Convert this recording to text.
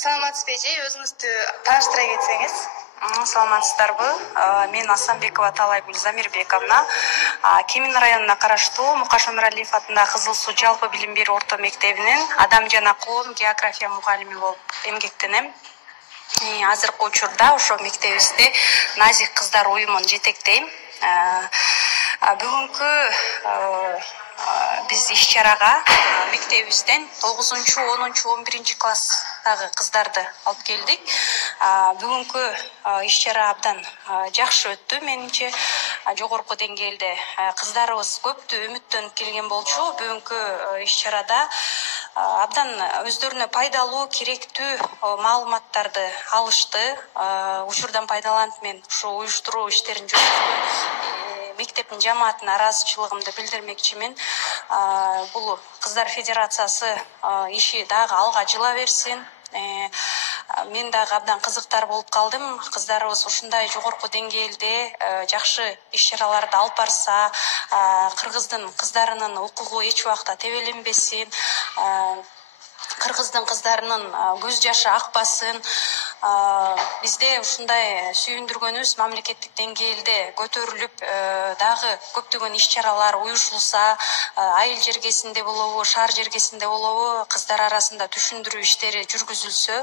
Саламатсызбы эже, өзүңүздү тааныштыра кетсеңиз. Саламатсыздарбы? Мен Асанбекова Талайгүл Замирбековна. Кемин районуна караштуу Мукаш Өмүралиев атындагы Кызыл Суу жалпы билим берүү орто мектебинин адам жана коом география мугалими болуп эмгектенем. Азыркы учурда ошо мектебибизде Назик кыздар уюмун жетектейм. Бүгүнкү биз иш-чарага мектебибизден 9-10-11 класстагы кыздарды алып келдик. Бүгүнкү иш-чара абдан жакшы өттү менимче. Жогорку деңгээлде кыздарыбыз көптү үмүттөнүп келген болчу. Бүгүнкү иш-чарада абдан өздөрүнө пайдалуу, керектүү маалыматтарды алышты. Учурдан пайдаланып мен ушу уюштуруу иштерин жүргүзгөн мектептин жамаатына ыраазычылыгымды билдирмекчимин. Бул Кыздар Федерациясы иши дагы алга жыла берсин. Мен дагы абдан кызыктар болуп калдым. Кыздарыбыз ушундай жогорку деңгээлде жакшы иш-чараларды алып барса, кыргыздын кыздарынын укугу эч убакта тебеленбесин, кыргыздын кыздарынын көз жашы акпасын. Бизде ушундай сүйүндүргөнүбүз мамлекеттик деңгээлде көтөрүлүп, дагы көптөгөн иш-чаралар уюшулса, айыл жергесинде болобу, шаар жергесинде болобу, кыздар арасында түшүндүрүү иштери жүргүзүлсө.